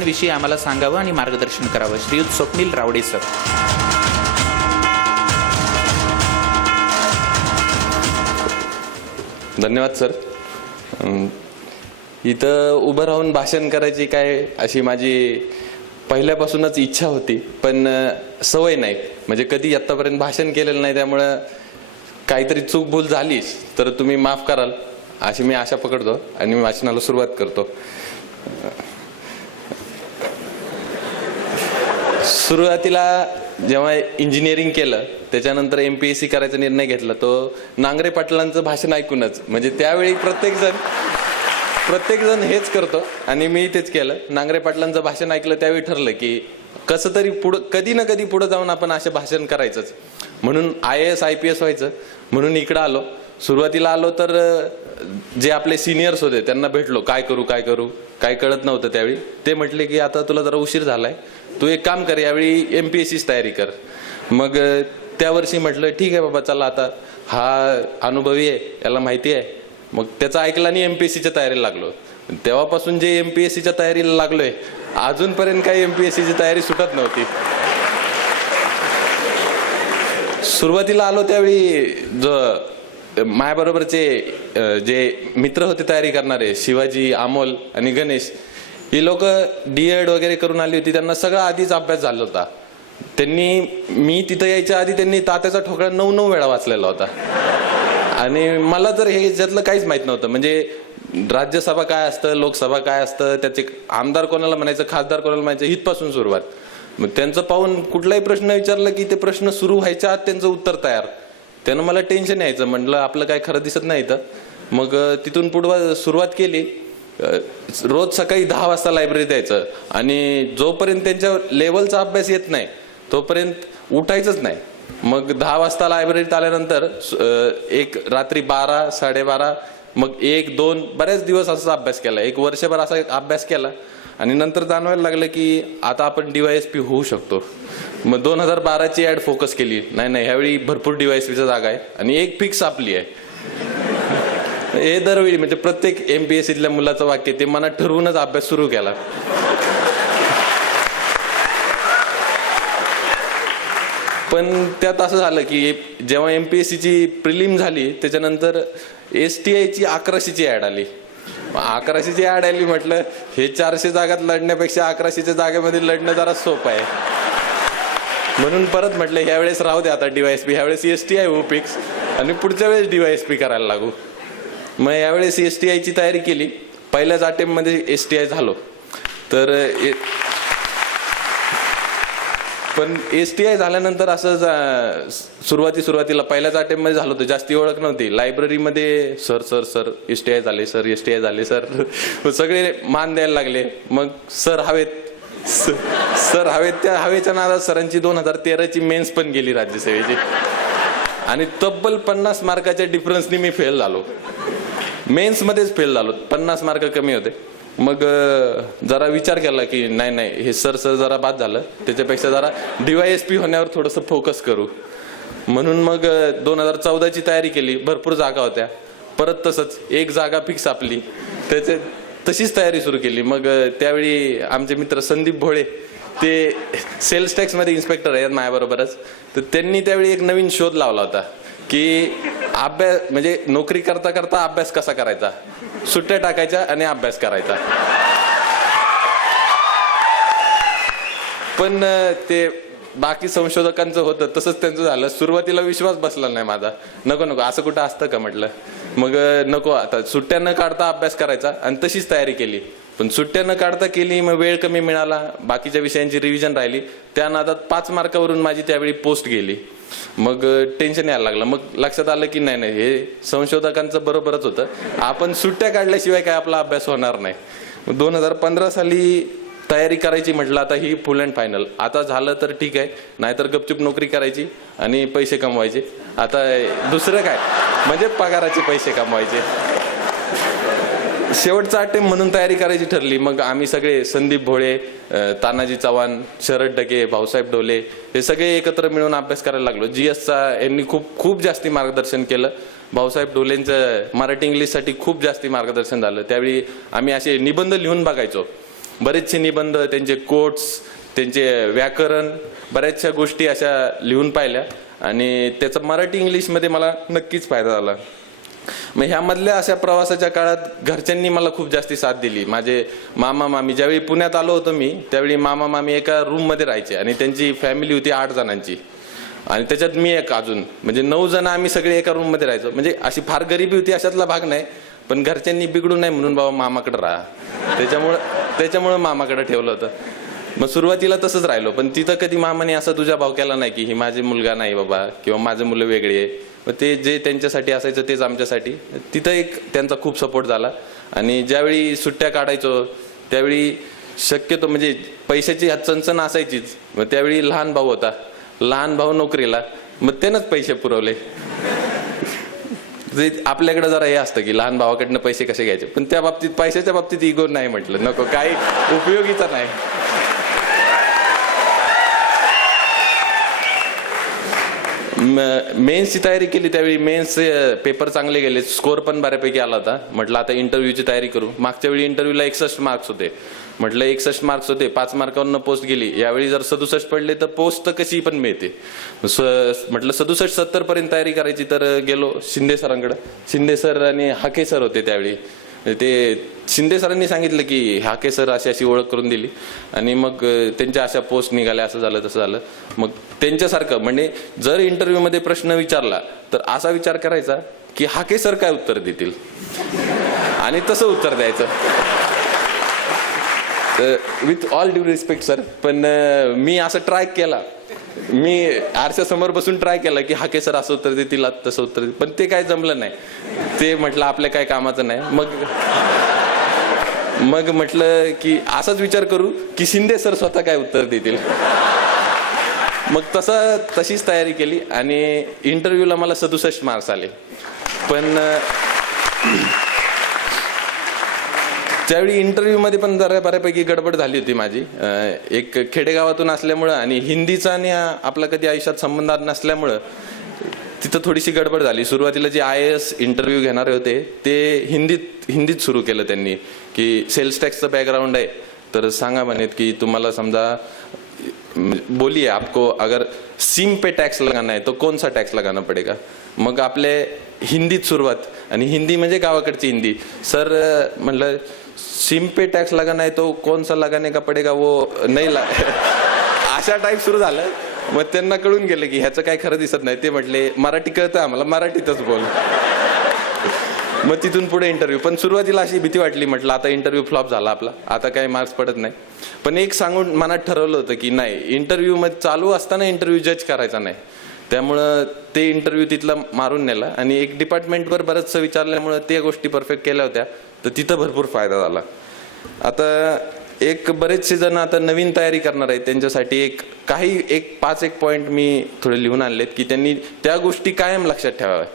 विषयी आम्हाला सांगावं आणि मार्गदर्शन करावं. श्रीयुत स्वप्नील रावडे सर. धन्यवाद सर. इथं उभं राहून भाषण करायची काय अशी माझी पहिल्यापासूनच इच्छा होती, पण सवय नाही. म्हणजे कधी आत्तापर्यंत भाषण केलेलं नाही, त्यामुळं काहीतरी चूक भूल झालीच तर तुम्ही माफ कराल अशी मी आशा पकडतो आणि मी भाषणाला सुरुवात करतो. सुरुवातीला जेव्हा इंजिनिअरिंग केलं त्याच्यानंतर MPSC करायचा निर्णय घेतला तो नांगरे पाटलांचं भाषण ऐकूनच. म्हणजे त्यावेळी प्रत्येक जण हेच करतो आणि मी तेच केलं. नांगरे पाटलांचं भाषण ऐकलं त्यावेळी ठरलं की कसं तरी पुढं कधी ना कधी पुढे जाऊन आपण असे भाषण करायचंच. म्हणून IAS IPS व्हायचं म्हणून इकडं आलो. सुरुवातीला आलो तर जे आपले सिनियर्स होते त्यांना भेटलो, काय करू काय कळत नव्हतं त्यावेळी. ते म्हटले की आता तुला जरा उशीर झालाय, तू एक काम कर, यावेळी MPSCची तयारी कर. मग त्या वर्षी म्हटलं ठीक आहे बाबा, चला आता हा अनुभवी आहे, याला माहिती आहे. मग त्याचं ऐकलं आणि MPSCच्या तयारीला लागलो. तेव्हापासून जे MPSCच्या तयारीला लागलोय अजूनपर्यंत काही MPSCची तयारी सुटत नव्हती. सुरुवातीला आलो त्यावेळी जो माझ्याबरोबरचे जे मित्र होते तयारी करणारे, शिवाजी, अमोल आणि गणेश, ही लोक D.Ed वगैरे करून आली होती. त्यांना सगळा आधीच अभ्यास झाला होता. मी तिथं यायच्या आधी त्यांनी तात्याचा ठोकळा 9 वेळा वाचलेला होता. आणि मला तर हे याच्यातलं काहीच माहित नव्हतं. म्हणजे राज्यसभा काय असतं, लोकसभा काय असतं, त्याचे आमदार कोणाला म्हणायचं, खासदार कोणाला म्हणायचं, इथपासून सुरुवात. मग त्यांचं पाहून कुठलाही प्रश्न विचारला की ते प्रश्न सुरू व्हायच्या आत त्यांचं उत्तर तयार. त्यानं मला टेन्शन यायचं. म्हटलं आपलं काय खरं दिसत नाही इथं. मग तिथून पुढे सुरुवात केली. रोज सकाळी 10 वाजता लायब्ररीत यायचं आणि जोपर्यंत त्यांच्या लेवलचा अभ्यास येत नाही तोपर्यंत उठायचंच नाही. मग 10 वाजता लायब्ररीत आल्यानंतर एक रात्री 12, 12:30, मग 1, 2 बरेच दिवस असा अभ्यास केला. 1 वर्षभर असा अभ्यास केला आणि नंतर जाणवायला लागलं की आता आपण DYSP होऊ शकतो. मग 2012ची ऍड फोकस केली. नाही ह्यावेळी भरपूर DYSPच्या जागा आहे आणि एक फिक्स आपली आहे. हे दरवेळी म्हणजे प्रत्येक MPSCतल्या मुलाचं वाक्य ते मनात ठरवूनच अभ्यास सुरू केला. पण त्यात असं झालं की जेव्हा MPSCची प्रिलिम झाली त्याच्यानंतर STIची 1100ची ऍड आली. 1100ची ऍड आली, म्हटलं हे 400 जागात लढण्यापेक्षा 1100च्या जागेमध्ये लढणं जरा सोपं आहे. म्हणून परत म्हटलं ह्यावेळेस राहू दे आता DYSP, ह्यावेळेस STI होऊ फिक्स आणि पुढच्या वेळेस DYSP करायला लागू. मग यावेळेस STIची तयारी केली. पहिल्याच अटेम्प्ट मध्ये STI झालो. तर पण STI झाल्यानंतर असं सुरुवातीला पहिल्याच अटेम्प्ट मध्ये झालो होतं. जास्ती ओळख नव्हती. लायब्ररीमध्ये सर STI झाले सर सगळे मान द्यायला लागले. मग सर हवेत त्या हवेच्या नादात सरांची 2013ची मेन्स पण गेली राज्यसेवेची आणि तब्बल 50 मार्काच्या डिफरन्सनी मी फेल झालो. मेन्स मध्येच फेल झालो. 50 मार्क कमी होते. मग जरा विचार केला की नाही हे सर जरा बाद झालं, त्याच्यापेक्षा जरा DYSP होण्यावर थोडंसं फोकस करू. म्हणून मग 2014ची तयारी केली. भरपूर जागा होत्या. परत तसंच एक जागा फिक्स आपली, तशीच तयारी सुरू केली. मग त्यावेळी आमचे मित्र संदीप भोळे ते सेल्स टॅक्स मध्ये इन्स्पेक्टर आहेत माझ्याबरोबरच. तर त्यांनी त्यावेळी एक नवीन शोध लावला होता की अभ्यास म्हणजे नोकरी करता करता अभ्यास कसा करायचा, सुट्ट्या टाकायच्या आणि अभ्यास करायचा. पण ते बाकी संशोधकांचं होतं तसंच त्यांचं झालं. सुरुवातीला विश्वास बसला नाही माझा. नको असं कुठं असतं का म्हटलं. मग नको, आता सुट्ट्या न काढता अभ्यास करायचा आणि तशीच तयारी केली. पण सुट्ट्या न काढता केली, मग वेळ कमी मिळाला, बाकीच्या विषयांची रिव्हिजन राहिली. त्या नादात 5 मार्कावरून माझी त्यावेळी पोस्ट गेली. मग टेन्शन यायला लागलं. मग लक्षात आलं की नाही हे संशोधकांचं बरोबरच होतं. आपण सुट्ट्या काढल्याशिवाय काय आपला अभ्यास होणार नाही. 2015 साली तयारी करायची म्हटलं आता ही फुल अँड फायनल. आता झालं तर ठीक आहे, नाहीतर गपचूप नोकरी करायची आणि पैसे कमवायचे. आता दुसरं काय म्हणजे पगाराचे पैसे कमवायचे. शेवटचा अटेम्प्ट म्हणून तयारी करायची ठरली. मग आम्ही सगळे संदीप भोळे, तानाजी चव्हाण, शरद डके, भाऊसाहेब ढोले हे सगळे एकत्र मिळून अभ्यास करायला लागलो. GSचा यांनी खूप जास्ती मार्गदर्शन केलं. भाऊसाहेब ढोलेंचं मराठी इंग्लिशसाठी खूप जास्ती मार्गदर्शन झालं. त्यावेळी आम्ही असे निबंध लिहून बघायचो बरेचसे निबंध, त्यांचे कोट्स, त्यांचे व्याकरण, बऱ्याचशा गोष्टी अशा लिहून पाहिल्या आणि त्याचा मराठी इंग्लिशमध्ये मला नक्कीच फायदा झाला. मग ह्यामधल्या अशा प्रवासाच्या काळात घरच्यांनी मला खूप जास्ती साथ दिली. माझे मामा मामी, ज्यावेळी पुण्यात आलो होतो मी त्यावेळी मामा मामी एका रूममध्ये राहायचे आणि त्यांची फॅमिली होती 8 जणांची आणि त्याच्यात मी एक अजून, म्हणजे 9 जण आम्ही सगळे एका रूममध्ये राहायचो. म्हणजे अशी फार गरिबी होती अशातला भाग नाही, पण घरच्यांनी बिघडू नये म्हणून बाबा मामाकडे राहा, त्याच्यामुळं मामाकडे ठेवलं होतं. मग सुरुवातीला तसंच राहिलो, पण तिथं कधी मामाने असा तुझा भाव केला नाही की ही माझी मुलगा नाही बाबा किंवा माझं मुलं वेगळी आहे. मग ते जे त्यांच्यासाठी असायचं तेच आमच्यासाठी. तिथं एक त्यांचा खूप सपोर्ट झाला. आणि ज्यावेळी सुट्ट्या काढायचो त्यावेळी शक्यतो म्हणजे पैशाची चणचण असायचीच. मग त्यावेळी लहान भाऊ होता, लहान भाऊ नोकरीला, मग त्यानंच पैसे पुरवले. आपल्याकडे जरा हे असतं की लहान भावाकडनं पैसे कसे घ्यायचे, पण त्या बाबतीत पैशाच्या बाबतीत इगो नाही, म्हटलं नको, काही उपयोगीचा नाही. मेन्सची तयारी केली, त्यावेळी मेन्स पेपर चांगले गेले, स्कोर पण बऱ्यापैकी आला होता. म्हटलं आता इंटरव्ह्यूची तयारी करू. मागच्या वेळी इंटरव्ह्यूला 61 मार्क्स होते, म्हटलं 61 मार्क्स होते, 5 मार्कावरनं पोस्ट गेली. यावेळी जर 67 पडले तर पोस्ट तर कशी पण मिळते. म्हटलं 67-70 पर्यंत तयारी करायची. तर गेलो शिंदे सरांकडे. शिंदे सर आणि हाके सर होते त्यावेळी. ते शिंदे सरांनी सांगितलं की हाके सर अशी अशी ओळख करून दिली आणि मग त्यांच्या अशा पोस्ट निघाल्या, असं झालं तसं झालं. मग त्यांच्यासारखं म्हणजे जर इंटरव्ह्यू मध्ये प्रश्न विचारला तर असा विचार करायचा की हाके सर काय उत्तर देतील आणि तसं उत्तर द्यायचं. With all due respect sir, पण मी असं ट्राय केला, मी आरशासमोर बसून ट्राय केला की हाके सर असं उत्तर देतील तसं उत्तर देतील, पण ते काय जमलं नाही. ते म्हटलं आपल्या काय कामाचं नाही. मग म्हटलं की असाच विचार करू की शिंदे सर स्वतः काय उत्तर देतील. मग तशीच तयारी केली आणि इंटरव्ह्यूला मला 67 मार्क्स आले. पण त्यावेळी इंटरव्ह्यू मध्ये पण जरा बऱ्यापैकी गडबड झाली होती माझी. एक खेडेगावातून असल्यामुळं आणि हिंदीचा आणि आपला कधी आयुष्यात संबंध नसल्यामुळं तिथं थोडीशी गडबड झाली. सुरुवातीला जे IAS इंटरव्ह्यू घेणारे होते ते हिंदीत सुरू केलं त्यांनी की सेल्स टॅक्सचं बॅकग्राऊंड आहे तर सांगा म्हणत की तुम्हाला समजा बोलिए आपको अगर सिम पे टैक्स लगाना है तो कौन सा टैक्स लगाना पड़ेगा. मग आपले हिंदीत सुरुवात, आणि हिंदी म्हणजे गावाकडची हिंदी. सर म्हणलं सिम पे टैक्स लगाना है तो कौन सा लगाने का पड़ेगा वो नहीं अशा टाईप सुरू झालं. मग त्यांना कळून गेलं की ह्याचं काय खरं दिसत नाही. ते म्हटले मराठी कळतं आम्हाला, मराठीतच बोल. मग तिथून पुढे इंटरव्ह्यू. पण सुरुवातीला अशी भीती वाटली, म्हटलं आता इंटरव्ह्यू फ्लॉप झाला आपला, आता काही मार्क्स पडत नाही. पण एक सांगून मनात ठरवलं होतं की नाही, इंटरव्ह्यू मध्ये चालू असताना इंटरव्ह्यू जज करायचा नाही. त्यामुळं ते इंटरव्ह्यू तिथला मारून नेला आणि एक डिपार्टमेंटवर बरंचसं विचारल्यामुळं त्या गोष्टी परफेक्ट केल्या होत्या, तर तिथं भरपूर फायदा झाला. आता एक बरेचसे जण आता नवीन तयारी करणार आहेत त्यांच्यासाठी एक 5 पॉईंट मी थोडे लिहून आणलेत की त्यांनी त्या गोष्टी कायम लक्षात ठेवाव्या.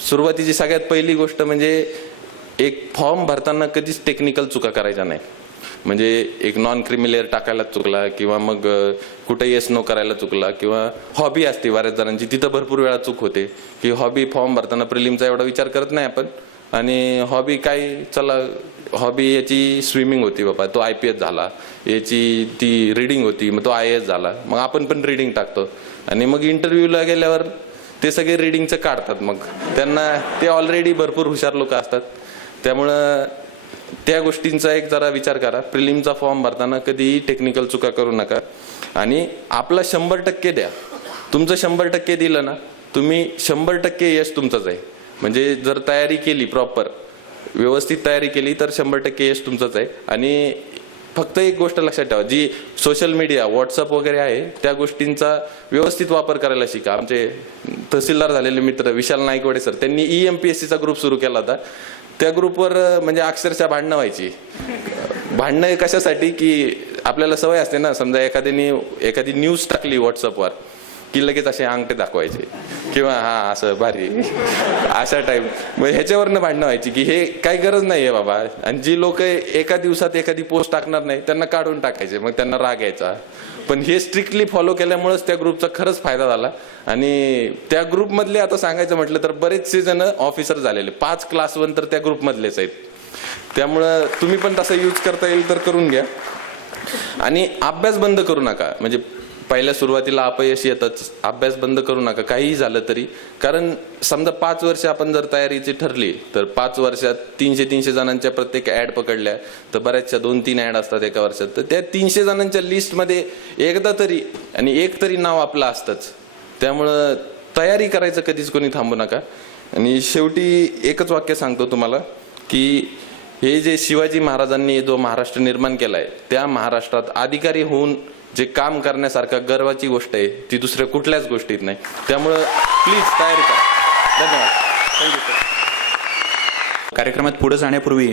सुरुवातीची सगळ्यात पहिली गोष्ट म्हणजे एक फॉर्म भरताना कधीच टेक्निकल चुका करायच्या नाही. म्हणजे एक नॉन क्रिमिलेअर टाकायला चुकला किंवा मग कुठे येस नो करायला चुकला किंवा हॉबी असते बऱ्याच जणांची, तिथं भरपूर वेळा चूक होते की हॉबी फॉर्म भरताना प्रिलिमचा एवढा विचार करत नाही आपण, आणि हॉबी काय, चला हॉबी याची स्विमिंग होती बाबा तो IPS झाला, याची ती रीडिंग होती मग तो IAS झाला, मग आपण पण रीडिंग टाकतो. आणि मग इंटरव्ह्यूला गेल्यावर ते सगळे रीडिंगचं काढतात, मग त्यांना ते ऑलरेडी भरपूर हुशार लोक असतात. त्यामुळं त्या गोष्टींचा एक जरा विचार करा. प्रिलिमचा फॉर्म भरताना कधीही टेक्निकल चुका करू नका आणि आपला 100% द्या. तुमचं 100% दिलं ना, तुम्ही 100% यश तुमचंच आहे. म्हणजे जर तयारी केली, प्रॉपर व्यवस्थित तयारी केली तर 100% यश तुमचंच आहे. आणि फक्त एक गोष्ट लक्षात ठेवा, जी सोशल मीडिया व्हॉट्सअप वगैरे आहे त्या गोष्टींचा व्यवस्थित वापर करायला शिका. आमचे तहसीलदार झालेले मित्र विशाल नाईकवाडे सर, त्यांनी EMPSCचा ग्रुप सुरू केला होता. त्या ग्रुपवर म्हणजे अक्षरशः भांडणं व्हायची. भांडणं कशासाठी की आपल्याला सवय असते ना, समजा एखादी न्यूज टाकली व्हॉट्सअपवर की लगेच असे अंगठे दाखवायचे किंवा हा असं भारी अशा टाईप. मग ह्याच्यावरनं भांडणं व्हायची की हे काही गरज नाहीये बाबा. आणि जी लोक एका दिवसात एखादी पोस्ट टाकणार नाही त्यांना काढून टाकायचे, मग त्यांना राग यायचा. पण हे स्ट्रिक्टली फॉलो केल्यामुळेच त्या ग्रुपचा खरंच फायदा झाला. आणि त्या ग्रुपमधले आता सांगायचं म्हटलं तर बरेचसे जण ऑफिसर झालेले, 5 क्लास 1 तर त्या ग्रुपमधलेच आहेत. त्यामुळं तुम्ही पण तसा यूज करता येईल तर करून घ्या. आणि अभ्यास बंद करू नका. म्हणजे पहिल्या सुरुवातीला अपयश येतच, अभ्यास बंद करू नका काहीही झालं तरी. कारण समजा 5 वर्ष आपण जर तयारीची ठरली तर 5 वर्षात 300 जणांच्या प्रत्येक ऍड पकडल्या तर बऱ्याचशा 2-3 ऍड असतात एका वर्षात. तर त्या 300 जणांच्या लिस्टमध्ये एकदा तरी आणि एक तरी नाव आपलं असतंच. त्यामुळं तयारी करायचं कधीच कोणी थांबू नका. आणि शेवटी एकच वाक्य सांगतो तुम्हाला की हे जे शिवाजी महाराजांनी जो महाराष्ट्र निर्माण केलाय त्या महाराष्ट्रात अधिकारी होऊन जे काम करण्यासारखं गर्वाची गोष्ट आहे ती दुसऱ्या कुठल्याच गोष्टीत नाही. त्यामुळं प्लीज तयारी करा. धन्यवाद. Thank you sir. कार्यक्रमात पुढे जाण्यापूर्वी